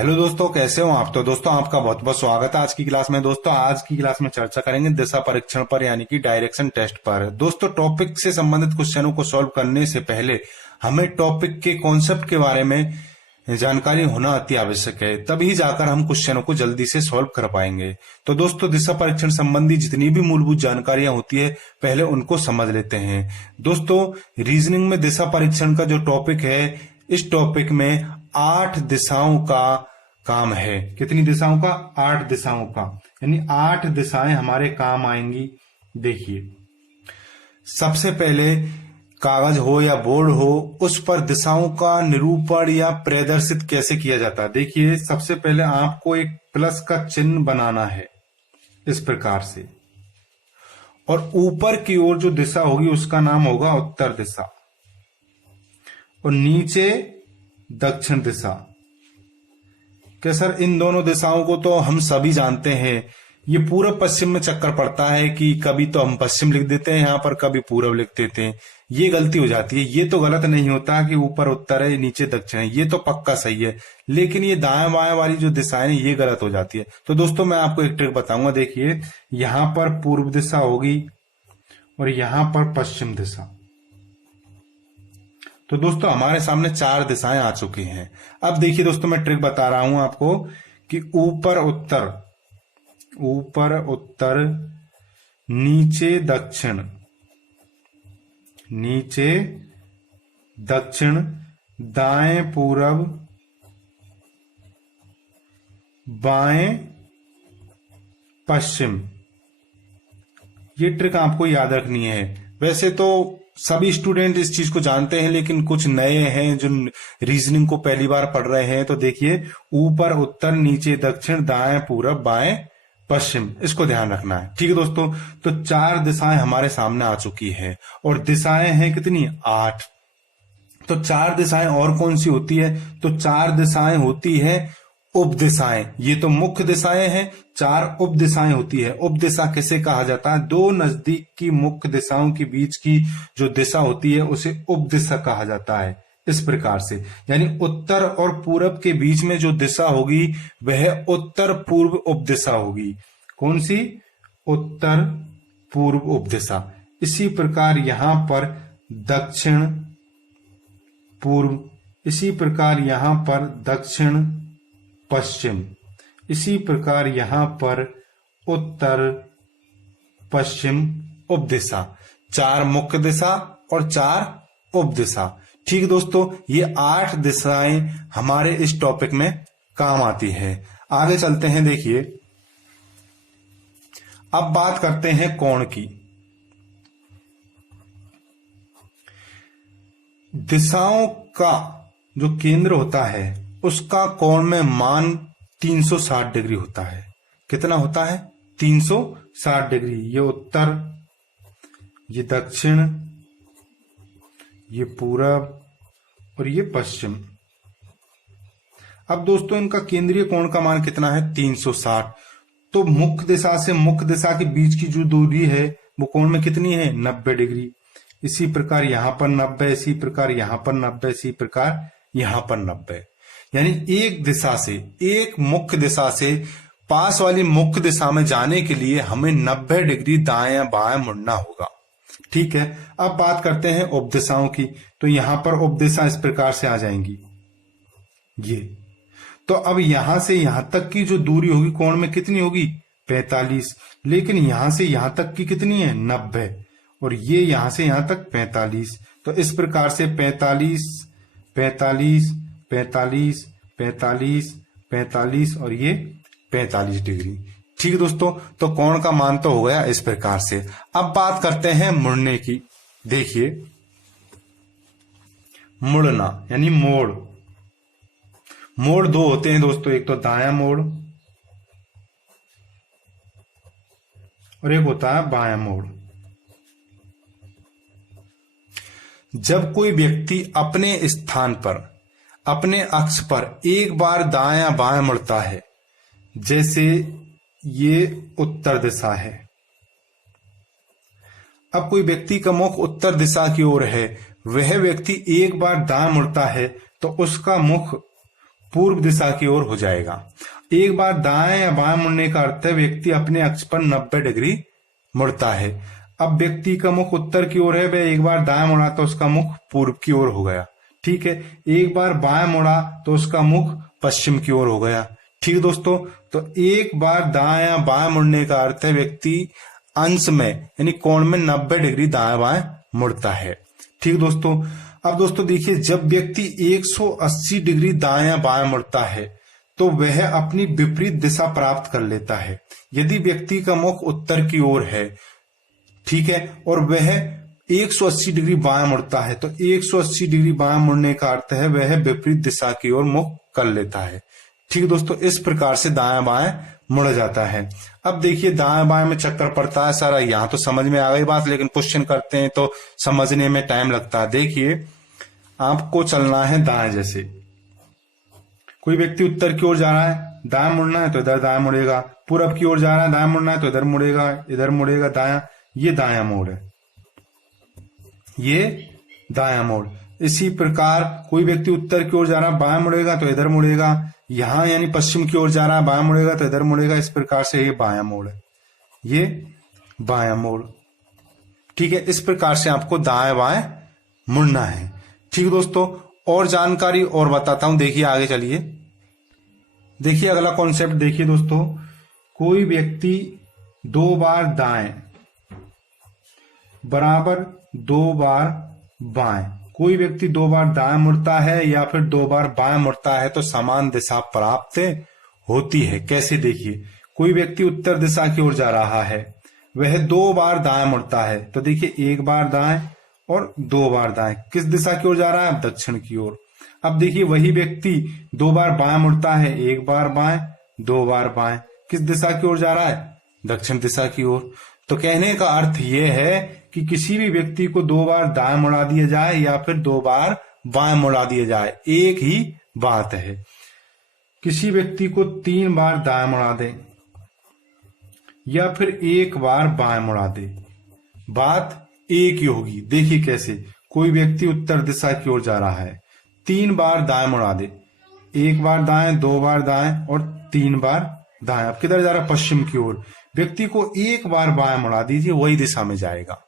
Hello दोस्तों, कैसे हो आप। तो दोस्तों आपका बहुत बहुत स्वागत है आज की क्लास में। दोस्तों आज की क्लास में चर्चा करेंगे दिशा परीक्षण पर यानी कि डायरेक्शन टेस्ट पर। दोस्तों टॉपिक से संबंधित क्वेश्चनों को सॉल्व करने से पहले हमें टॉपिक के कॉन्सेप्ट के बारे में जानकारी होना अति आवश्यक है, तभी जाकर हम क्वेश्चनों को जल्दी से सॉल्व कर पाएंगे। तो दोस्तों दिशा परीक्षण संबंधी जितनी भी मूलभूत जानकारियां होती है पहले उनको समझ लेते हैं। दोस्तों रीजनिंग में दिशा परीक्षण का जो टॉपिक है, इस टॉपिक में 8 दिशाओं का काम है। कितनी दिशाओं का? 8 दिशाओं का, यानी 8 दिशाएं हमारे काम आएंगी। देखिए सबसे पहले कागज हो या बोर्ड हो, उस पर दिशाओं का निरूपण या प्रदर्शित कैसे किया जाता है। देखिए सबसे पहले आपको एक प्लस का चिन्ह बनाना है इस प्रकार से, और ऊपर की ओर जो दिशा होगी उसका नाम होगा उत्तर दिशा, और नीचे दक्षिण दिशा। क्या सर, इन दोनों दिशाओं को तो हम सभी जानते हैं। ये पूर्व पश्चिम में चक्कर पड़ता है कि कभी तो हम पश्चिम लिख देते हैं यहाँ पर, कभी पूर्व लिख देते हैं। ये गलती हो जाती है। ये तो गलत नहीं होता कि ऊपर उत्तर है नीचे दक्षिण है, ये तो पक्का सही है। लेकिन ये दाएं बाएं वाली जो दिशाएं हैं ये गलत हो जाती है। तो दोस्तों मैं आपको एक ट्रिक बताऊंगा। देखिए यहाँ पर पूर्व दिशा होगी और यहाँ पर पश्चिम दिशा। तो दोस्तों हमारे सामने 4 दिशाएं आ चुकी हैं। अब देखिए दोस्तों मैं ट्रिक बता रहा हूं आपको कि ऊपर उत्तर, नीचे दक्षिण, दाएं पूरब, बाएं पश्चिम। ये ट्रिक आपको याद रखनी है। वैसे तो सभी स्टूडेंट इस चीज को जानते हैं, लेकिन कुछ नए हैं जो रीजनिंग को पहली बार पढ़ रहे हैं। तो देखिए ऊपर उत्तर, नीचे दक्षिण, दाएं पूरब, बाएं पश्चिम, इसको ध्यान रखना है। ठीक है दोस्तों, तो 4 दिशाएं हमारे सामने आ चुकी है, और दिशाएं हैं कितनी? 8। तो 4 दिशाएं और कौन सी होती है? तो 4 दिशाएं होती है उप दिशाएं। ये तो मुख्य दिशाएं हैं, 4 उप दिशाएं होती है। उप दिशा किसे कहा जाता है? 2 नजदीक की मुख्य दिशाओं के बीच की जो दिशा होती है उसे उप दिशा कहा जाता है। इस प्रकार से, यानी उत्तर और पूरब के बीच में जो दिशा होगी वह उत्तर पूर्व उप दिशा होगी। कौन सी? उत्तर पूर्व उप दिशा। इसी प्रकार यहां पर दक्षिण पूर्व, इसी प्रकार यहां पर दक्षिण पश्चिम, इसी प्रकार यहां पर उत्तर पश्चिम उप दिशा। 4 मुख्य दिशा और 4 उप दिशा। ठीक दोस्तों, ये 8 दिशाएं हमारे इस टॉपिक में काम आती है। आगे चलते हैं। देखिए अब बात करते हैं कोण की। दिशाओं का जो केंद्र होता है उसका कोण में मान 360 डिग्री होता है। कितना होता है? 360 डिग्री। ये उत्तर, ये दक्षिण, ये पूरब और ये पश्चिम। अब दोस्तों इनका केंद्रीय कोण का मान कितना है? 360। तो मुख्य दिशा से मुख्य दिशा के बीच की जो दूरी है वो कोण में कितनी है? 90 डिग्री। इसी प्रकार यहां पर 90, इसी प्रकार यहां पर 90, इसी प्रकार यहां पर 90। यानी एक दिशा से, एक मुख्य दिशा से पास वाली मुख्य दिशा में जाने के लिए हमें 90 डिग्री दाएं बाएं मुड़ना होगा। ठीक है, अब बात करते हैं उप दिशाओं की। तो यहां पर उप दिशा इस प्रकार से आ जाएंगी ये। तो अब यहां से यहां तक की जो दूरी होगी कोण में कितनी होगी? 45। लेकिन यहां से यहां तक की कितनी है? 90। और ये यहां से यहां तक 45। तो इस प्रकार से 45, 45, 45, 45, 45 और ये 45 डिग्री। ठीक है दोस्तों, तो कोण का मान तो हो गया इस प्रकार से। अब बात करते हैं मुड़ने की। देखिए मुड़ना यानी मोड़। मोड़ 2 होते हैं दोस्तों, एक तो दायां मोड़ और एक होता है बायां मोड़। जब कोई व्यक्ति अपने स्थान पर, अपने अक्ष पर एक बार दायां बायां मुड़ता है, जैसे ये उत्तर दिशा है। अब कोई व्यक्ति का मुख उत्तर दिशा की ओर है, वह व्यक्ति एक बार दाएं मुड़ता है तो उसका मुख पूर्व दिशा की ओर हो जाएगा। एक बार दाएं या बाएं मुड़ने का अर्थ है व्यक्ति अपने अक्ष पर 90 डिग्री मुड़ता है। अब व्यक्ति का मुख उत्तर की ओर है, वह एक बार दाएं मुड़ा तो उसका मुख पूर्व की ओर हो गया। ठीक है, एक बार बाएं मुड़ा तो उसका मुख पश्चिम की ओर हो गया। ठीक है दोस्तों, तो एक बार दाएं या बाएं मुड़ने का अर्थ है व्यक्ति अंश में यानी कोण में 90 डिग्री दाएं बाएं मुड़ता है। ठीक दोस्तों, अब दोस्तों देखिए, जब व्यक्ति 180 डिग्री दाएं या बाएं मुड़ता है तो वह अपनी विपरीत दिशा प्राप्त कर लेता है। यदि व्यक्ति का मुख उत्तर की ओर है, ठीक है, और वह 180 डिग्री बाएं मुड़ता है, तो 180 डिग्री बाएं मुड़ने का अर्थ है वह विपरीत दिशा की ओर मुख कर लेता है। ठीक है दोस्तों, इस प्रकार से दाएं बाएं मुड़ जाता है। अब देखिए, दाएं बाएं में चक्कर पड़ता है सारा, यहां तो समझ में आ गई बात, लेकिन क्वेश्चन करते हैं तो समझने में टाइम लगता है। देखिए, आपको चलना है दाएं, जैसे कोई व्यक्ति उत्तर की ओर जा रहा है, दाएं मुड़ना है तो इधर दाएं मुड़ेगा, पूरब की ओर जा रहा है, दाएं मुड़ना है तो इधर मुड़ेगा दायां, ये दायां मोड़ है, ये दायां मोड़। इसी प्रकार कोई व्यक्ति उत्तर की ओर जा रहा है, बाएं मुड़ेगा तो इधर मुड़ेगा, यहां यानी पश्चिम की ओर जा रहा है, बाएं मुड़ेगा तो इधर मुड़ेगा। इस प्रकार से ये बायां मोड़ है, ये बायां मोड़। ठीक है, इस प्रकार से आपको दाएं बाएं मुड़ना है। ठीक है दोस्तों, और जानकारी और बताता हूं, देखिए आगे चलिए। देखिए अगला कॉन्सेप्ट देखिए दोस्तों, कोई व्यक्ति 2 बार दाएं बराबर 2 बार बाएं, कोई व्यक्ति 2 बार दाएं मुड़ता है या फिर 2 बार बाएं मुड़ता है तो समान दिशा प्राप्त होती है। कैसे, देखिए, कोई व्यक्ति उत्तर दिशा की ओर जा रहा है, वह 2 बार दाएं मुड़ता है, तो देखिए 1 बार दाएं और 2 बार दाएं। किस दिशा की ओर जा रहा है? दक्षिण की ओर। अब देखिए, वही व्यक्ति 2 बार बाएं मुड़ता है, 1 बार बाएं 2 बार बाएं, किस दिशा की ओर जा रहा है? दक्षिण दिशा की ओर। तो कहने का अर्थ यह है कि किसी भी व्यक्ति को 2 बार दाएं मुड़ा दिया जाए या फिर 2 बार बाएं मुड़ा दिया जाए, एक ही बात है। किसी व्यक्ति को 3 बार दाएं मुड़ा दे या फिर 1 बार बाएं मुड़ा दे, बात एक ही होगी। देखिए कैसे, कोई व्यक्ति उत्तर दिशा की ओर जा रहा है, 3 बार दाएं मुड़ा दे, 1 बार दाएं 2 बार दाएं और 3 बार दाएं। अब किधर जा रहा है? पश्चिम की ओर। व्यक्ति को 1 बार बाएं मुड़ा दीजिए, वही दिशा में जाएगा।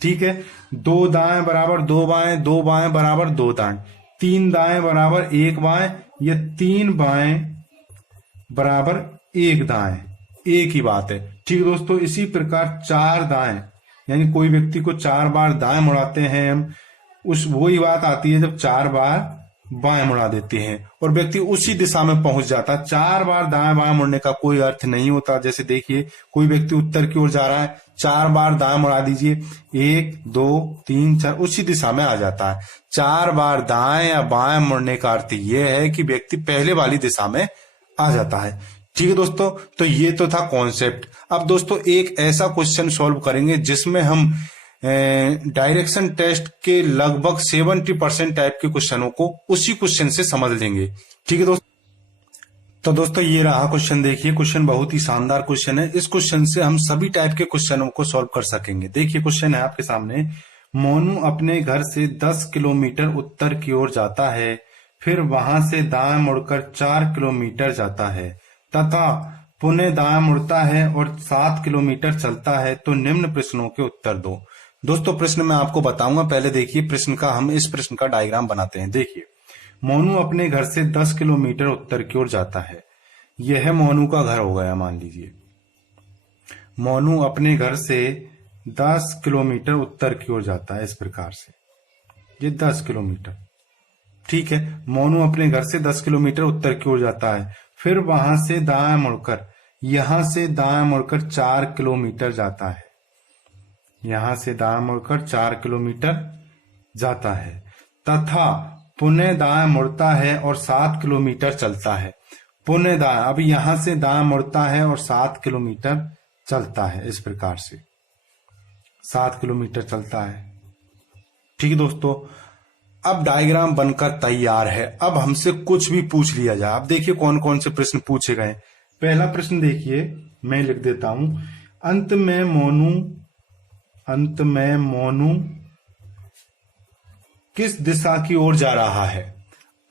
ठीक है, 2 दाएं बराबर 2 बाएं, 2 बाएं बराबर 2 दाएं, 3 दाएं बराबर 1 बाएं, या 3 बाएं बराबर 1 दाएं, एक ही बात है। ठीक है दोस्तों, इसी प्रकार 4 दाएं, यानी कोई व्यक्ति को 4 बार दाएं मुड़ाते हैं हम, उस वही बात आती है जब 4 बार बाएं मुड़ा देते हैं और व्यक्ति उसी दिशा में पहुंच जाता है। 4 बार दाएं बाएं मुड़ने का कोई अर्थ नहीं होता। जैसे देखिए, कोई व्यक्ति उत्तर की ओर जा रहा है, 4 बार दाएं मुड़ा दीजिए, 1 2 3 4, उसी दिशा में आ जाता है। 4 बार दाएं या बाएं मुड़ने का अर्थ यह है कि व्यक्ति पहले वाली दिशा में आ जाता है। ठीक है दोस्तों, तो ये तो था कॉन्सेप्ट। अब दोस्तों एक ऐसा क्वेश्चन सॉल्व करेंगे जिसमें हम डायरेक्शन टेस्ट के लगभग 70% टाइप के क्वेश्चनों को उसी क्वेश्चन से समझ लेंगे। ठीक है दोस्तों, तो दोस्तों ये रहा क्वेश्चन। देखिए, क्वेश्चन बहुत ही शानदार क्वेश्चन है। इस क्वेश्चन से हम सभी टाइप के क्वेश्चनों को सॉल्व कर सकेंगे। देखिए क्वेश्चन है आपके सामने, मोनू अपने घर से 10 किलोमीटर उत्तर की ओर जाता है, फिर वहां से दाएं मुड़कर 4 किलोमीटर जाता है तथा पुनः दाएं मुड़ता है और 7 किलोमीटर चलता है, तो निम्न प्रश्नों के उत्तर दो। दोस्तों प्रश्न मैं आपको बताऊंगा, पहले देखिए प्रश्न का, हम इस प्रश्न का डायग्राम बनाते हैं। देखिए, मोनू अपने घर से 10 किलोमीटर उत्तर की ओर जाता है, यह मोनू का घर हो गया। मान लीजिए मोनू अपने घर से 10 किलोमीटर उत्तर की ओर जाता है, इस प्रकार से ये 10 किलोमीटर। ठीक है, मोनू अपने घर से 10 किलोमीटर उत्तर की ओर जाता है, फिर वहां से दाएं मुड़कर, यहां से दाएं मुड़कर 4 किलोमीटर जाता है, यहां से दाएं मुड़कर 4 किलोमीटर जाता है तथा पुनः दाएं मुड़ता है और 7 किलोमीटर चलता है। पुनः दाएं, अब यहां से दाएं मुड़ता है और 7 किलोमीटर चलता है, इस प्रकार से 7 किलोमीटर चलता है। ठीक है दोस्तों, अब डायग्राम बनकर तैयार है। अब हमसे कुछ भी पूछ लिया जाए। अब देखिए कौन कौन से प्रश्न पूछे गए। पहला प्रश्न देखिए, मैं लिख देता हूं, अंत में मोनू किस दिशा की ओर जा रहा है?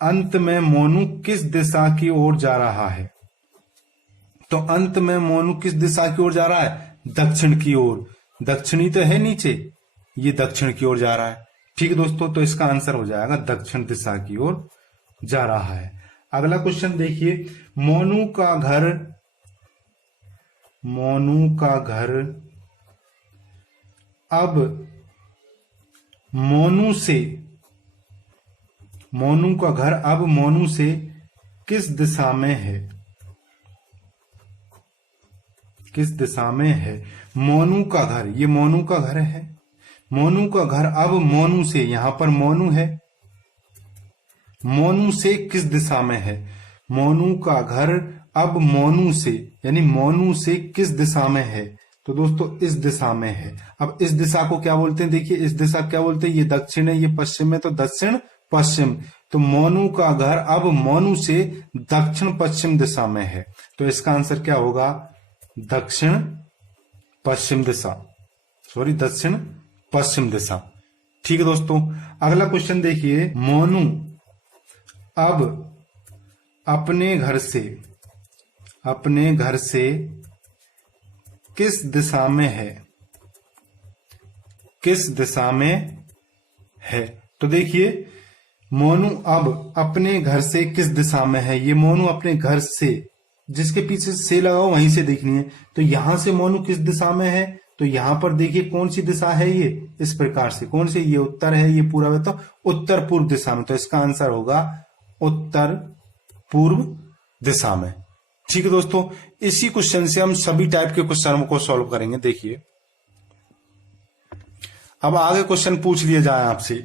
अंत में मोनू किस दिशा की ओर जा रहा है? तो अंत में मोनू किस दिशा की ओर जा रहा है? दक्षिण की ओर। दक्षिणी तो है नीचे, ये दक्षिण की ओर जा रहा है। ठीक है दोस्तों, तो इसका आंसर हो जाएगा दक्षिण दिशा की ओर जा रहा है। अगला क्वेश्चन देखिए, मोनू का घर अब मोनू से किस दिशा में है? किस दिशा में है? मोनू का घर, ये मोनू का घर है। मोनू का घर अब मोनू से, यहां पर मोनू है, मोनू से किस दिशा में है? मोनू का घर अब मोनू से, यानी मोनू से किस दिशा में है? तो दोस्तों इस दिशा में है। अब इस दिशा को क्या बोलते हैं? देखिए इस दिशा क्या बोलते हैं? ये दक्षिण है, ये पश्चिम है, तो दक्षिण पश्चिम। तो मोनू का घर अब मोनू से दक्षिण पश्चिम दिशा में है, तो इसका आंसर क्या होगा? दक्षिण पश्चिम दिशा, सॉरी दक्षिण पश्चिम दिशा। ठीक है दोस्तों, अगला क्वेश्चन देखिए, मोनू अब अपने घर से किस दिशा में है? किस दिशा में है? तो देखिए मोनू अब अपने घर से किस दिशा में है? ये मोनू अपने घर से, जिसके पीछे से लगाओ वहीं से देखनी है। तो यहां से मोनू किस दिशा में है? तो यहां पर देखिए कौन सी दिशा है? ये इस प्रकार से, कौन सी? ये उत्तर है, ये पूर्व है, तो उत्तर पूर्व दिशा में। तो इसका आंसर होगा उत्तर पूर्व दिशा में। ठीक है दोस्तों, इसी क्वेश्चन से हम सभी टाइप के क्वेश्चन को सॉल्व करेंगे। देखिए अब आगे क्वेश्चन पूछ लिया जाए आपसे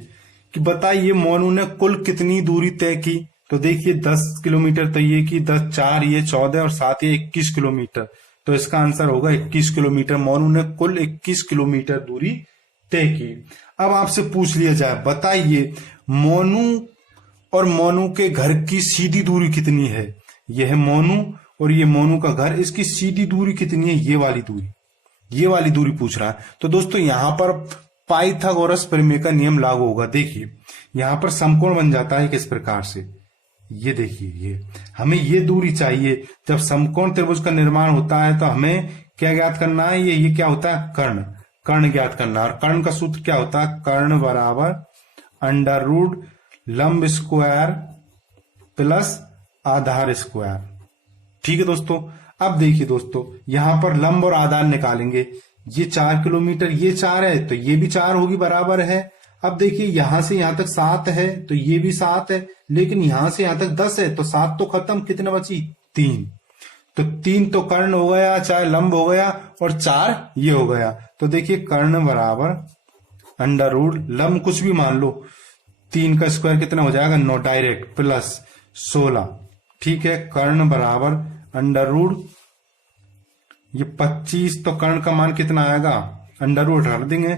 कि बताइए मोनू ने कुल कितनी दूरी तय की? तो देखिए 10 किलोमीटर तय की, 10 4 ये 14 और 7 ये 21 किलोमीटर। तो इसका आंसर होगा 21 किलोमीटर। मोनू ने कुल 21 किलोमीटर दूरी तय की। अब आपसे पूछ लिया जाए, बताइए मोनू और मोनू के घर की सीधी दूरी कितनी है? यह है मोनू और ये मोनू का घर, इसकी सीधी दूरी कितनी है? ये वाली दूरी पूछ रहा है। तो दोस्तों यहां पर पाइथागोरस प्रमेय का नियम लागू होगा। देखिए यहां पर समकोण बन जाता है किस प्रकार से, ये देखिए, ये हमें ये दूरी चाहिए। जब समकोण त्रिभुज का निर्माण होता है तो हमें क्या ज्ञात करना है? ये क्या होता है? कर्ण ज्ञात करना। और कर्ण का सूत्र क्या होता है? कर्ण बराबर अंडर रूट लंब स्क्वायर प्लस आधार स्क्वायर। ठीक है दोस्तों, अब देखिए दोस्तों यहां पर लंब और आधार निकालेंगे। ये 4 किलोमीटर, ये 4 है तो ये भी 4 होगी, बराबर है। अब देखिए यहां से यहां तक 7 है तो ये भी 7 है, लेकिन यहां से यहां तक 10 है तो 7 तो खत्म, कितने बची? 3। तो 3 तो कर्ण हो गया, चाहे लंब हो गया, और 4 ये हो गया। तो देखिए कर्ण बराबर अंडर रूट लंब कुछ भी मान लो, 3 का स्क्वायर कितना हो जाएगा? 9 डायरेक्ट प्लस 16। ठीक है, कर्ण बराबर अंडर रूट ये 25, तो कर्ण का मान कितना आएगा? अंडर रूट हटा देंगे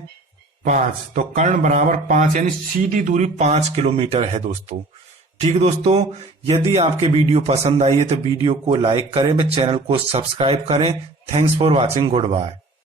5, तो कर्ण बराबर 5, यानी सीधी दूरी 5 किलोमीटर है दोस्तों। ठीक है दोस्तों, यदि आपके वीडियो पसंद आई है तो वीडियो को लाइक करें, चैनल को सब्सक्राइब करें। Thanks for watching, good bye.